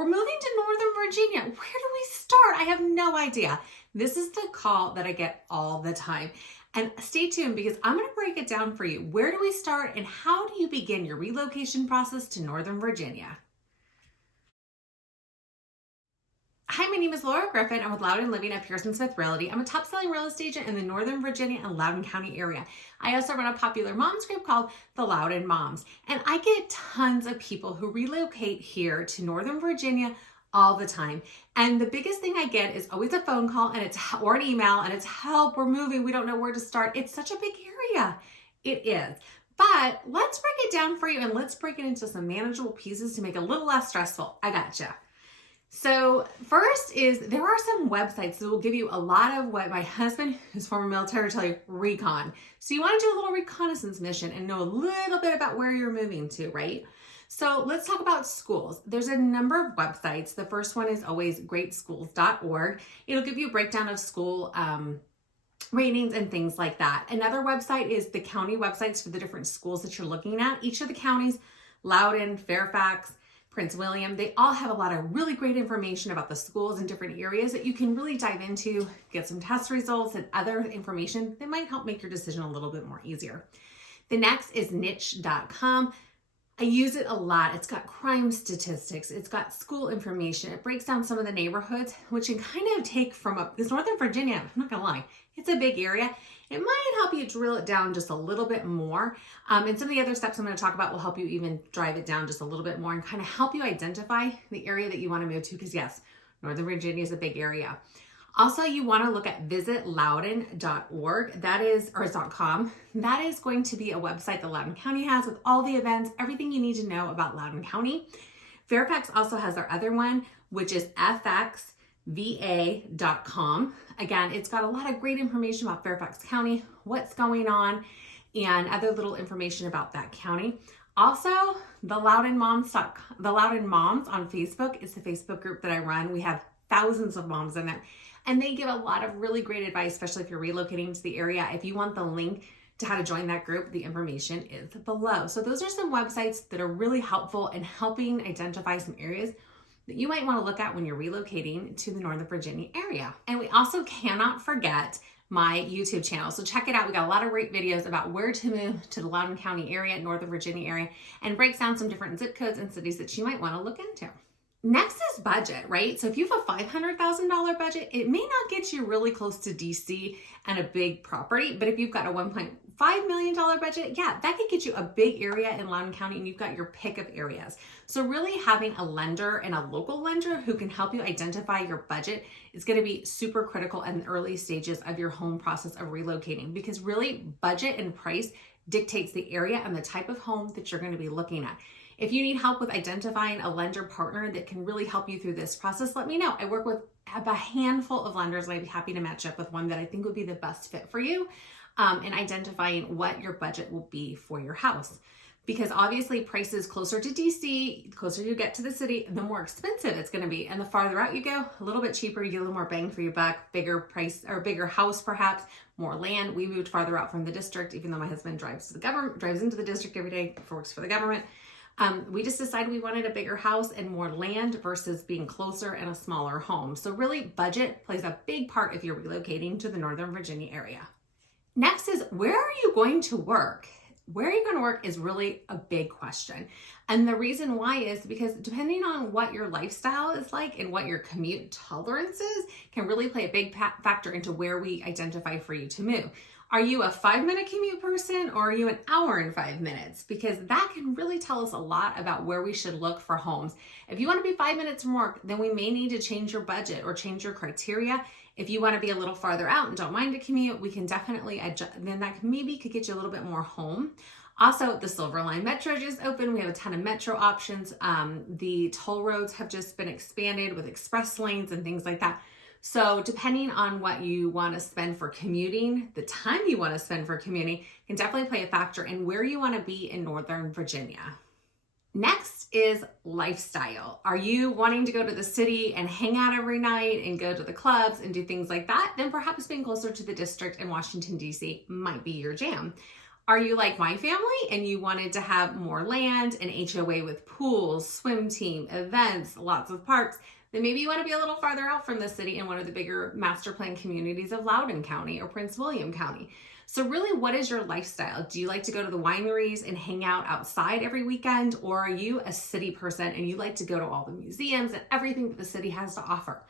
we're moving to Northern Virginia. Where do we start? I have no idea. This is the call that I get all the time. And stay tuned because I'm going to break it down for you. Where do we start and how do you begin your relocation process to Northern Virginia? Hi, my name is Laura Griffin. I'm with Loudoun Living at Pearson Smith Realty. I'm a top-selling real estate agent in the Northern Virginia and Loudoun County area. I also run a popular moms group called the Loudoun Moms. And I get tons of people who relocate here to Northern Virginia all the time. And the biggest thing I get is always a phone call or an email, and it's help, we're moving, we don't know where to start. It's such a big area. It is. But let's break it down for you and let's break it into some manageable pieces to make it a little less stressful. I gotcha. So first is there are some websites that will give you a lot of what my husband, who's former military, will tell you, recon. So you want to do a little reconnaissance mission and know a little bit about where you're moving to, right? So let's talk about schools. There's a number of websites. The first one is always greatschools.org. It'll give you a breakdown of school ratings and things like that. Another website is the county websites for the different schools that you're looking at. Each of the counties, Loudoun, Fairfax, Prince William, they all have a lot of really great information about the schools in different areas that you can really dive into, get some test results and other information that might help make your decision a little bit more easier. The next is niche.com. I use it a lot. It's got crime statistics. It's got school information. It breaks down some of the neighborhoods, which you kind of take from because Northern Virginia, I'm not gonna lie, it's a big area. It might help you drill it down just a little bit more. And some of the other steps I'm going to talk about will help you even drive it down just a little bit more and kind of help you identify the area that you want to move to. Because yes, Northern Virginia is a big area. Also, you want to look at visitloudoun.org. That is, or .com. That is going to be a website that Loudoun County has with all the events, everything you need to know about Loudoun County. Fairfax also has their other one, which is fxva.com. Again, it's got a lot of great information about Fairfax County, what's going on, and other little information about that county. Also, the Loudoun Moms on Facebook is the Facebook group that I run. We have thousands of moms in it, and they give a lot of really great advice, especially if you're relocating to the area. If you want the link to how to join that group, the information is below. So those are some websites that are really helpful in helping identify some areas that you might want to look at when you're relocating to the Northern Virginia area. And we also cannot forget my YouTube channel. So check it out. We got a lot of great videos about where to move to the Loudoun County area, Northern Virginia area, and breaks down some different zip codes and cities that you might want to look into. Next is budget, right? So if you have a $500,000 budget, it may not get you really close to DC and a big property, but if you've got a $1.5 million budget, yeah, that could get you a big area in Loudoun County and you've got your pick of areas. So really having a lender and a local lender who can help you identify your budget is going to be super critical in the early stages of your home process of relocating, because really budget and price dictates the area and the type of home that you're going to be looking at. If you need help with identifying a lender partner that can really help you through this process, let me know. I work with a handful of lenders and I'd be happy to match up with one that I think would be the best fit for you in identifying what your budget will be for your house. Because obviously prices closer to DC, the closer you get to the city, the more expensive it's going to be. And the farther out you go, a little bit cheaper, you get a little more bang for your buck, bigger price or bigger house perhaps, more land. We moved farther out from the district, even though my husband drives into the district every day, works for the government. We just decided we wanted a bigger house and more land versus being closer and a smaller home. So really budget plays a big part if you're relocating to the Northern Virginia area. Next is, where are you going to work? Where are you going to work is really a big question. And the reason why is because depending on what your lifestyle is like and what your commute tolerance is can really play a big factor into where we identify for you to move. Are you a 5-minute commute person or are you an hour and 5 minutes? Because that can really tell us a lot about where we should look for homes. If you want to be 5 minutes from work, then we may need to change your budget or change your criteria. If you want to be a little farther out and don't mind a commute, we can definitely adjust. Then that maybe could get you a little bit more home. Also, the Silver Line Metro just opened. We have a ton of metro options. The toll roads have just been expanded with express lanes and things like that. So depending on what you want to spend for commuting, the time you want to spend for commuting can definitely play a factor in where you want to be in Northern Virginia. Next is lifestyle. Are you wanting to go to the city and hang out every night and go to the clubs and do things like that? Then perhaps being closer to the district in Washington, D.C. might be your jam. Are you like my family and you wanted to have more land, an HOA with pools, swim team, events, lots of parks? Then maybe you want to be a little farther out from the city in one of the bigger master plan communities of Loudoun County or Prince William County. So really, what is your lifestyle? Do you like to go to the wineries and hang out outside every weekend? Or are you a city person and you like to go to all the museums and everything that the city has to offer?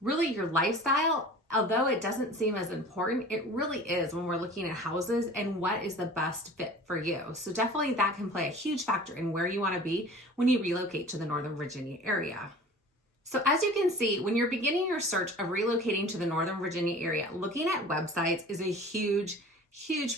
Really, your lifestyle, although it doesn't seem as important, it really is when we're looking at houses and what is the best fit for you. So definitely that can play a huge factor in where you want to be when you relocate to the Northern Virginia area. So as you can see, when you're beginning your search of relocating to the Northern Virginia area, looking at websites is a huge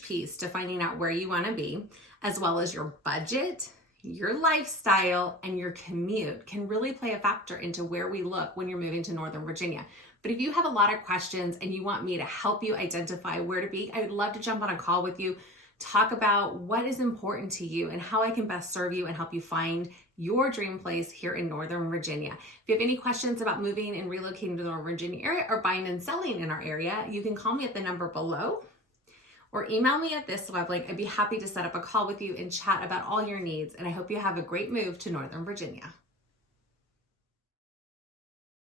piece to finding out where you want to be, as well as your budget, your lifestyle, and your commute can really play a factor into where we look when you're moving to Northern Virginia. But if you have a lot of questions and you want me to help you identify where to be, I would love to jump on a call with you, talk about what is important to you and how I can best serve you and help you find your dream place here in Northern Virginia. If you have any questions about moving and relocating to the Northern Virginia area or buying and selling in our area, you can call me at the number below or email me at this web link. I'd be happy to set up a call with you and chat about all your needs. And I hope you have a great move to Northern Virginia.